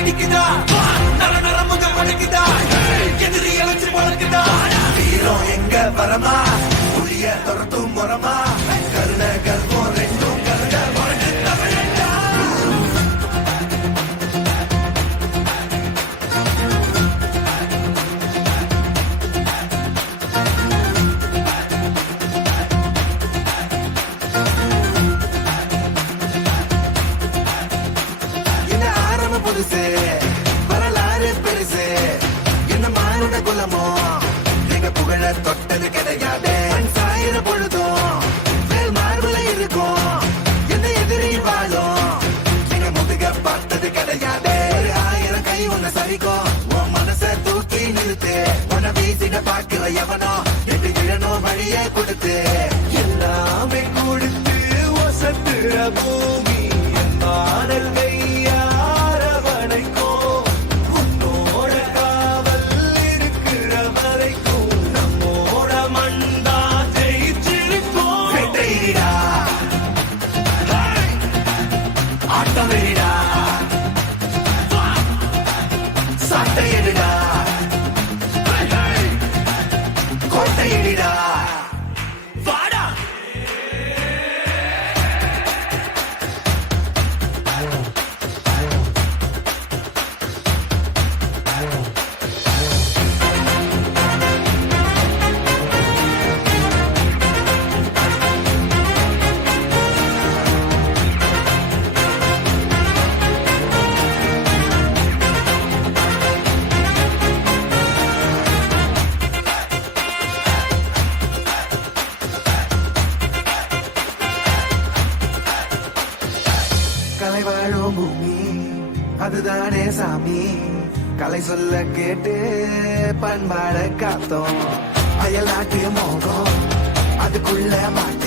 வெடிக்குதா நர நர முதல் வடக்குதா எதிரி அழைச்சு வளர்க்குதா வீரம் எங்க வரமா புளிய துரத்தும் முறமா கருண கல்வம் ரெண்டும் கருண வழக்கு தமிழண்டா என்ன ஆரம்ப புதுசு வரலாறு பெருசு என்ன மானுட குலமோ எங்க புகழ தொட்டது கிடையாது சாயிர பொழுதும் மேல் மார்புல இருக்கும் என்ன எதிரி வாழும் எங்க முதுக பார்த்தது கிடையாது 1000 கை உன்னை சரிக்கும் உன் மனச தூக்கி நிறுத்து உன்னை வீசிட பாக்குற எவனோ எட்டு இழனோ வழியே கொடுத்து எல்லாமே கொடுத்து ஒசத்துற பூமி மாடல் கலை வாழும் பூமி அதுதானே சாமி கலை சொல்ல கேட்டு பண்பாட காத்தோம் அயல் நாட்டு மோகம் அதுக்குள்ள மாட்டோம்